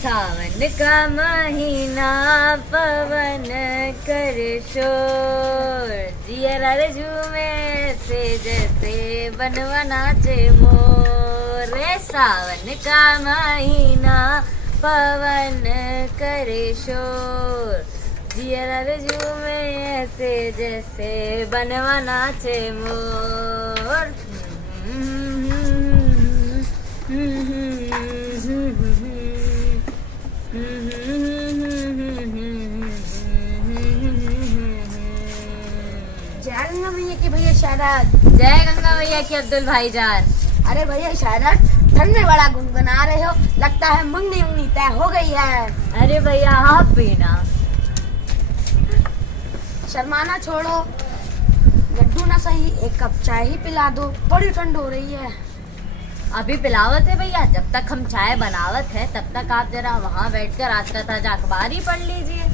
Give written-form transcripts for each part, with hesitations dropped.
सावन का महीना पवन करे शोर, जिया झूमे से जैसे बनवा नाचे मोर। सावन का महीना पवन करे शोर, जिया झूमे से जैसे बनवा नाचे मोर। जय गंगा मैया की भैया शरद। जय गंगा मैया की अब्दुल भाईजान। अरे भैया शरद, ठंड में बड़ा गुनगुना रहे हो, लगता है मंगनी उंगनी तय हो गई है। अरे भैया आप भी ना शर्माना छोड़ो, लड्डू ना सही एक कप चाय ही पिला दो, बड़ी ठंड हो रही है। अभी पिलावत है भैया, जब तक हम चाय बनावत है तब तक आप जरा वहाँ बैठकर आज का ताजा अखबार ही पढ़ लीजिए।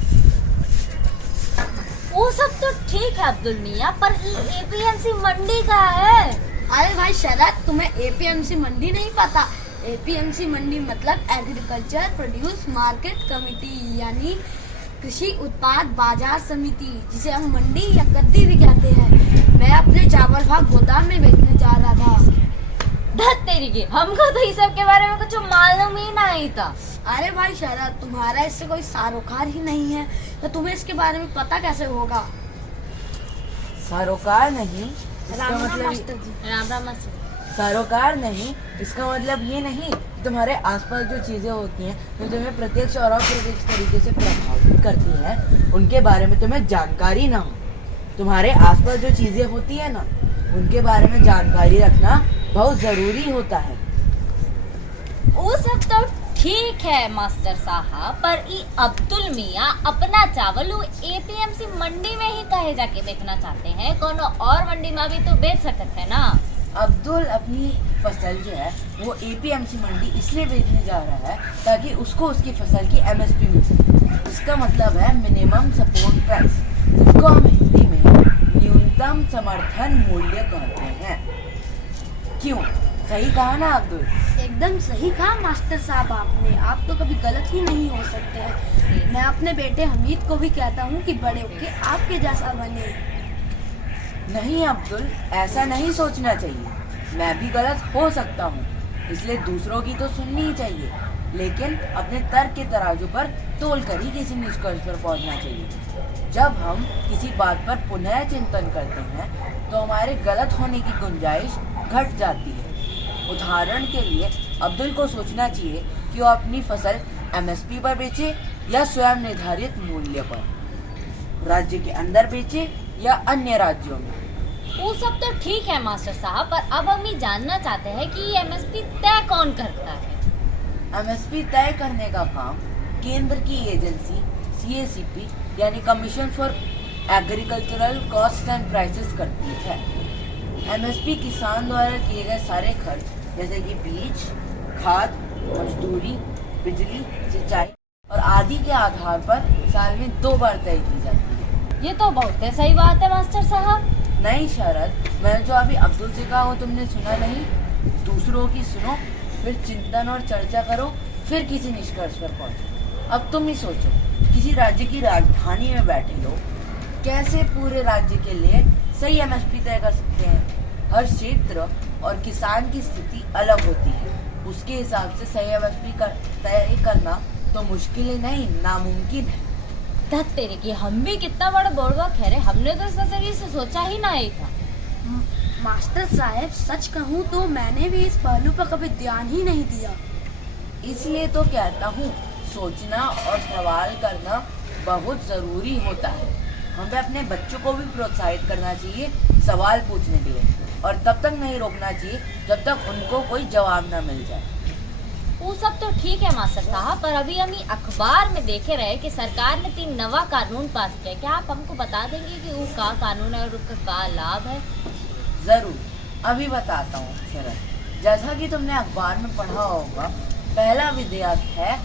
वो सब तो ठीक है अब्दुल मियाँ, पर एपीएमसी मंडी का है। अरे भाई शरद, तुम्हें एपीएमसी मंडी नहीं पता? एपीएमसी मंडी मतलब एग्रीकल्चर प्रोड्यूस मार्केट कमेटी, यानी कृषि उत्पाद बाजार समिति, जिसे हम मंडी या गद्दी भी कहते हैं। मैं अपने चावल भाग गोदाम में बेचने जा रहा था। धत तेरी की, हमको तो इस सब के बारे में कुछ मालूम ही नहीं था। अरे भाई शरद, तुम्हारा इससे कोई सारोकार ही नहीं है तो तुम्हें इसके बारे में पता कैसे होगा? सरोकार नहीं, इसका राम मतलब मास्टर जी। राम राम मास्टर। सरोकार नहीं, इसका मतलब ये नहीं कि तुम्हारे आसपास जो चीजें होती हैं जो तुम्हें प्रत्यक्ष और अप्रत्यक्ष तरीके से प्रभावित करती हैं, उनके बारे में तुम्हें जानकारी ना हो। तुम्हारे आसपास जो चीजें होती है ना, उनके बारे में जानकारी रखना बहुत जरूरी होता है। वो सब तो ठीक है मास्टर साहब, पर ई अब्दुल मियाँ अपना चावल वो एपीएमसी मंडी में ही कहे जाके बेचना चाहते हैं, कोनो और मंडी में भी तो बेच सकते हैं ना। अब्दुल अपनी फसल जो है वो एपीएमसी मंडी इसलिए बेचने जा रहा है ताकि उसको उसकी फसल की एमएसपी मिल सके। इसका मतलब है मिनिमम सपोर्ट प्राइस, जिसको हम हिंदी में न्यूनतम समर्थन मूल्य कहते हैं। क्यों? सही कहा ना अब्दुल? एकदम सही कहा मास्टर साहब आपने, आप तो कभी गलत ही नहीं हो सकते हैं। मैं अपने बेटे हमीद को भी कहता हूँ कि बड़े होके आपके जैसा बने। नहीं अब्दुल, ऐसा नहीं सोचना चाहिए। मैं भी गलत हो सकता हूँ, इसलिए दूसरों की तो सुननी ही चाहिए, लेकिन अपने तर्क के तराजू पर तोल कर ही किसी निष्कर्ष पर पहुँचना चाहिए। जब हम किसी बात पर पुनः चिंतन करते हैं तो हमारे गलत होने की गुंजाइश घट जाती है। उदाहरण के लिए अब्दुल को सोचना चाहिए कि वो अपनी फसल एमएसपी पर बेचे या स्वयं निर्धारित मूल्य पर, राज्य के अंदर बेचे या अन्य राज्यों में। वो सब तो ठीक है मास्टर साहब, पर अब हम ये जानना चाहते हैं कि ये एमएसपी तय कौन करता है। एमएसपी तय करने का काम केंद्र की एजेंसी सीएसीपी यानी commission for agricultural cost and prices करती है। एमएसपी किसान द्वारा किए गए सारे खर्च जैसे कि बीज, खाद, मजदूरी, बिजली, सिंचाई और आदि के आधार पर साल में 2 बार तय की जाती है। ये तो बहुत ही सही बात है मास्टर साहब। नहीं शरद, मैंने जो अभी अब्दुल से कहा वो तुमने सुना नहीं? दूसरों की सुनो, फिर चिंतन और चर्चा करो, फिर किसी निष्कर्ष पर पहुंचो। अब तुम ही सोचो, किसी राज्य की राजधानी में बैठे लोग कैसे पूरे राज्य के लिए सही एमएसपी तय कर सकते हैं? हर क्षेत्र और किसान की स्थिति अलग होती है, उसके हिसाब से सही एमएसपी तय करना तो मुश्किल ही नहीं, नामुमकिन है। धत तेरे की, हम भी कितना बड़ा बोलवा खैरे, हमने तो इस नजरिए से सोचा ही नहीं था। मास्टर साहब, सच कहूँ तो मैंने भी इस पहलू पर कभी ध्यान ही नहीं दिया। इसलिए तो कहता हूँ, सोचना और सवाल करना बहुत जरूरी होता है। हमें अपने बच्चों को भी प्रोत्साहित करना चाहिए सवाल पूछने के लिए, और तब तक नहीं रोकना चाहिए जब तक उनको कोई जवाब ना मिल जाए। वो सब तो ठीक है मास्टर साहब, पर अभी हम अखबार में देखे रहे कि सरकार ने 3 नवा कानून पास किया। क्या आप हमको बता देंगे कि वो का कानून है और उसका क्या लाभ है? जरूर, अभी बताता हूँ शरद। जैसा कि तुमने अखबार में पढ़ा होगा, पहला विधेयक है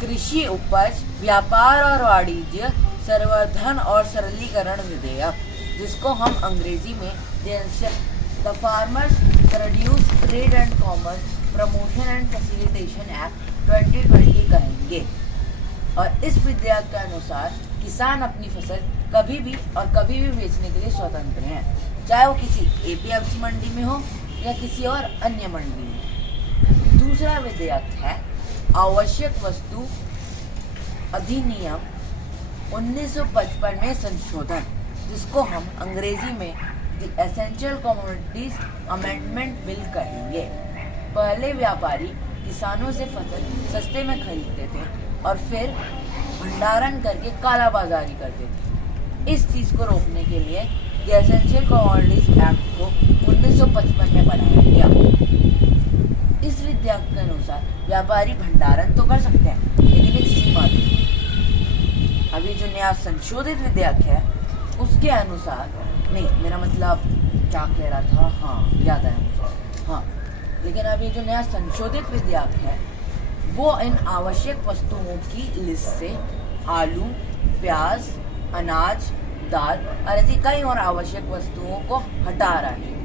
कृषि उपज व्यापार और वाणिज्य संवर्धन और सरलीकरण विधेयक, जिसको हम अंग्रेजी में the farmers produce trade and commerce promotion and facilitation act 2020 कहेंगे। कहेंगे। और इस विधेयक के अनुसार किसान अपनी फसल कभी भी और कभी भी बेचने के लिए स्वतंत्र हैं, चाहे वो किसी एपीएमसी मंडी में हो या किसी और अन्य मंडी में। दूसरा विधेयक है आवश्यक वस्तु अधिनियम 1955 में संशोधन, जिसको हम अंग्रेजी में the essential commodities amendment bill कहेंगे। पहले व्यापारी किसानों से फसल सस्ते में खरीदते थे और फिर भंडारण करके काला बाजारी करते थे। इस चीज को रोकने के लिए द एसेंशियल कमोडिटीज एक्ट को 1955 में बनाया गया। इस विधेयक के अनुसार व्यापारी भंडारण तो कर सकते हैं, लेकिन एक सीमा थी। अभी जो नया संशोधित विधेयक है उसके अनुसार, नहीं मेरा मतलब क्या कह रहा था, हाँ याद आया मुझे, हाँ, लेकिन अभी जो नया संशोधित विधेयक है वो इन आवश्यक वस्तुओं की लिस्ट से आलू, प्याज, अनाज, दाल और ऐसी कई और आवश्यक वस्तुओं को हटा रहा है।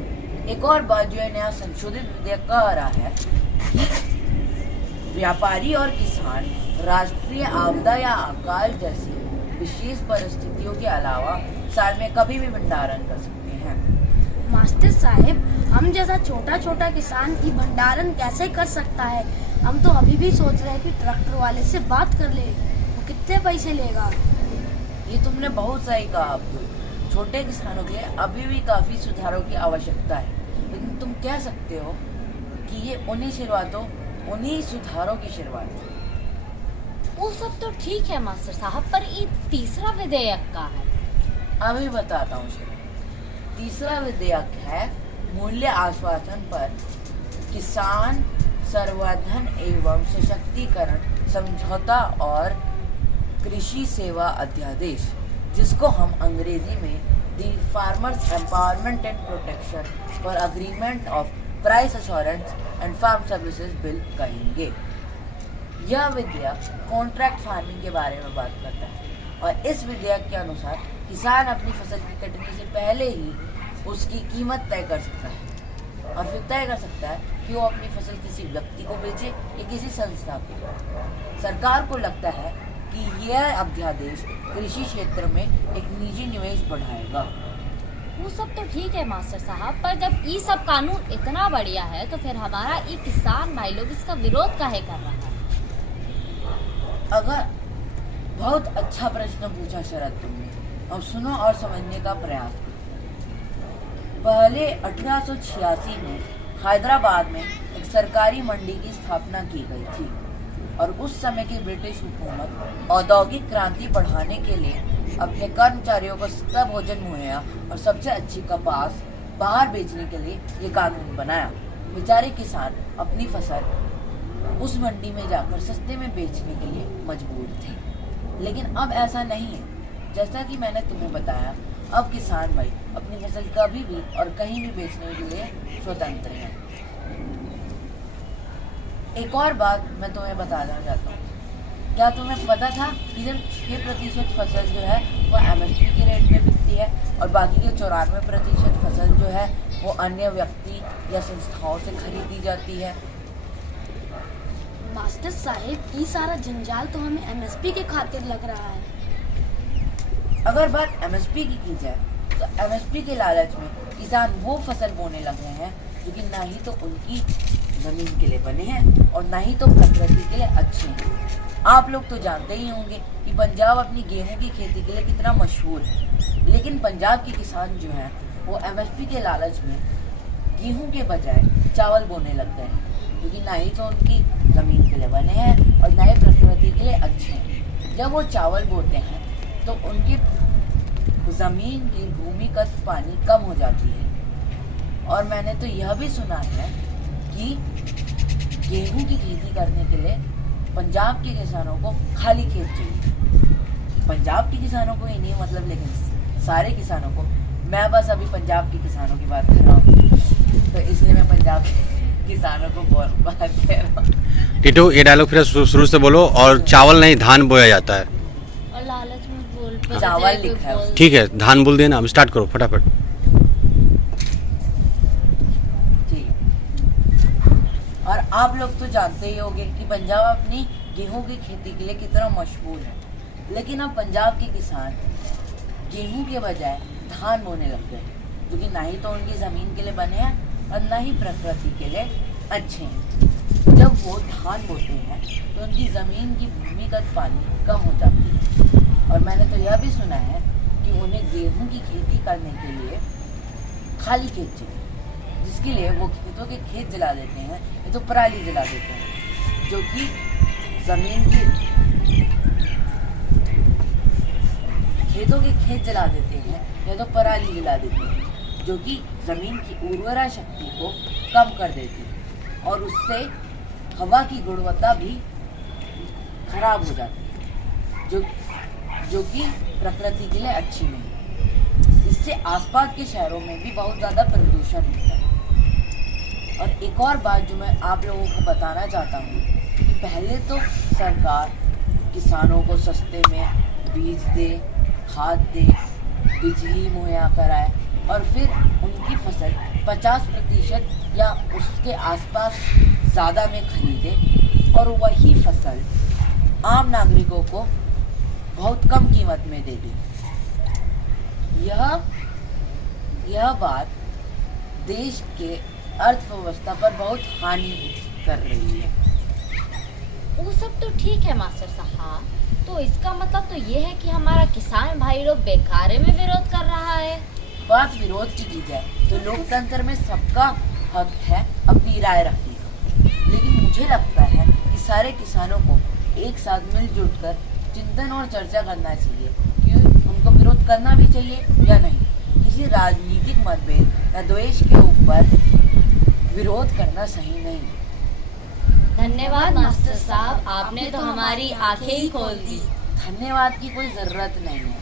एक और बात जो है नया संशोधित विधेयक कह रहा है कि व्यापारी और किसान राष्ट्रीय आपदा या अकाल जैसी विशेष परिस्थितियों के अलावा साल में कभी भी भंडारण कर सकते हैं। मास्टर साहब, हम जैसा छोटा छोटा किसान की भंडारण कैसे कर सकता है? हम तो अभी भी सोच रहे हैं कि ट्रैक्टर वाले से बात कर ले, वो कितने पैसे लेगा? ये तुमने बहुत सही कहा अब्दुल। छोटे किसानों के लिए अभी भी काफी सुधारों की आवश्यकता है, लेकिन तुम कह सकते हो कि ये उन्हीं सुधारों की शुरुआत है। वो सब तो ठीक है मास्टर साहब, पर ये तीसरा विधेयक का है। अभी बताता हूँ। तीसरा विधेयक है मूल्य आश्वासन पर किसान संवर्धन एवं सशक्तिकरण समझौता और कृषि सेवा अध्यादेश, जिसको हम अंग्रेजी में the farmers empowerment and protection for agreement of price assurance and farm services bill कहेंगे। यह विधेयक कॉन्ट्रैक्ट फार्मिंग के बारे में बात करता है और इस विधेयक के अनुसार किसान अपनी फसल की कटने से पहले ही उसकी कीमत तय कर सकता है और फिर तय कर सकता है कि वो अपनी फसल किसी व्यक्ति को बेचे या किसी संस्था को। सरकार को लगता है कि यह अध्यादेश कृषि क्षेत्र में एक निजी निवेश बढ़ाएगा। वो सब तो ठीक है मास्टर साहब, पर जब ये सब कानून इतना बढ़िया है तो फिर हमारा ये किसान भाई लोग इसका विरोध काहे कर रहा है? अगर बहुत अच्छा प्रश्न पूछा शरद तुमने। अब सुनो और समझने का प्रयास करो। पहले 1886 में हैदराबाद में एक सरकारी मंडी की स्थापना की गई थी और उस समय की ब्रिटिश हुकूमत औद्योगिक क्रांति बढ़ाने के लिए अपने कर्मचारियों को सस्ता भोजन मुहैया और सबसे अच्छी कपास बाहर बेचने के लिए ये कानून बनाया। बेचारे किसान अपनी फसल उस मंडी में जाकर सस्ते में बेचने के लिए मजबूर थे, लेकिन अब ऐसा नहीं है। जैसा कि मैंने तुम्हें बताया, अब किसान भाई अपनी फसल कभी भी और कहीं भी बेचने के लिए स्वतंत्र हैं। एक और बात मैं तुम्हें बताना चाहता हूँ। क्या तुम्हें पता था कि जब 6% फसल जो है वो MSP के रेट में बिकती है और बाकी के 94% फसल जो है वो अन्य व्यक्ति या संस्थाओं से खरीदी जाती है? मास्टर साहब, ये सारा जंजाल तो हमें MSP के खातिर लग रहा है। अगर बात MSP की जाए तो MSP के लालच में किसान वो फसल बोने लग रहे हैं जो कि ना ही तो उनकी जमीन के लिए बने हैं और ना ही तो प्रकृति के लिए अच्छे हैं। आप लोग तो जानते ही होंगे कि पंजाब अपनी गेहूं की खेती के लिए कितना मशहूर है, लेकिन पंजाब के किसान जो हैं वो MSP के लालच में गेहूं के बजाय चावल बोने लग गए हैं, क्योंकि ना ही तो उनकी ज़मीन के लिए बने हैं और ना ही प्रकृति के लिए अच्छे हैं। जब वो चावल बोते हैं तो उनकी ज़मीन की भूमिगत पानी कम हो जाती है। और मैंने तो यह भी सुना है कि गेहूं की खेती करने के लिए पंजाब के किसानों को खाली खेत चाहिए। पंजाब के किसानों को ही नहीं मतलब, लेकिन सारे किसानों को। मैं बस अभी पंजाब के किसानों की बात कर रहा हूँ, तो इसलिए मैं पंजाब के किसानों को बात कह रहा हूँ। टीटू, ये डायलॉग फिर शुरू से बोलो। और चावल नहीं धान बोया जाता है। और लालच में बोल चावल लिखा है। ठीक है, धान बोल देना। अब स्टार्ट करो फटाफट। और आप लोग तो जानते ही होंगे कि पंजाब अपनी गेहूं की खेती के लिए कितना मशहूर है, लेकिन अब पंजाब के किसान गेहूं के बजाय धान बोने लग गए, जो कि ना ही तो उनकी ज़मीन के लिए बने हैं और ना ही प्रकृति के लिए अच्छे हैं। जब वो धान बोते हैं तो उनकी ज़मीन की भूमिगत पानी कम हो जाती है, और मैंने तो यह भी सुना है कि उन्हें गेहूं की खेती करने के लिए खाली खेत चाहिए, जिसके लिए वो खेतों के खेत जला देते हैं या तो पराली जला देते हैं, जो कि ज़मीन की खेतों के खेत जला देते हैं या तो पराली जला देते हैं, जो कि ज़मीन की उर्वरा शक्ति को कम कर देती है और उससे हवा की गुणवत्ता भी खराब हो जाती है, जो कि प्रकृति के लिए अच्छी नहीं है। इससे आसपास के शहरों में भी बहुत ज़्यादा प्रदूषण होता है। और एक और बात जो मैं आप लोगों को बताना चाहता हूँ कि पहले तो सरकार किसानों को सस्ते में बीज दे, खाद दे, बिजली मुहैया कराए और फिर उनकी फसल 50% या उसके आसपास ज़्यादा में खरीदे और वही फसल आम नागरिकों को बहुत कम कीमत में दे दी। यह बात देश के अर्थव्यवस्था पर बहुत हानि कर रही है। वो सब तो ठीक है मास्टर साहब, तो इसका मतलब तो ये है कि हमारा किसान भाई लोग बेकारे में विरोध कर रहा है। बात विरोध की जाए तो लोकतंत्र में सबका हक है अपनी राय रखने का, लेकिन मुझे लगता है कि सारे किसानों को एक साथ मिलजुल कर चिंतन और चर्चा करना चाहिए कि उनको विरोध करना भी चाहिए या नहीं। किसी राजनीतिक मतभेद या द्वेष के ऊपर विरोध करना सही नहीं। धन्यवाद मास्टर साहब, आपने तो हमारी आंखें ही खोल दी। धन्यवाद की कोई ज़रूरत नहीं है,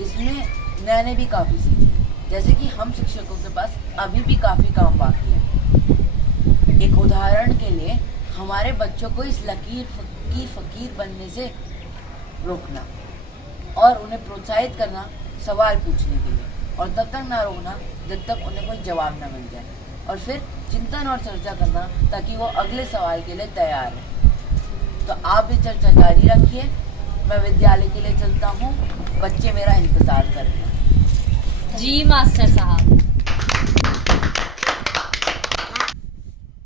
इसमें मैंने भी काफ़ी सीखा, जैसे कि हम शिक्षकों के पास अभी भी काफ़ी काम बाकी है। एक उदाहरण के लिए हमारे बच्चों को इस लकीर की फ़कीर बनने से रोकना और उन्हें प्रोत्साहित करना सवाल पूछने के लिए, और तब तक ना रोकना जब तक उन्हें कोई जवाब ना मिल जाए, और फिर चिंतन और चर्चा करना ताकि वो अगले सवाल के लिए तैयार है। तो आप भी चर्चा जारी रखिए, मैं विद्यालय के लिए चलता हूँ, बच्चे मेरा इंतज़ार कर रहे हैं। जी मास्टर साहब।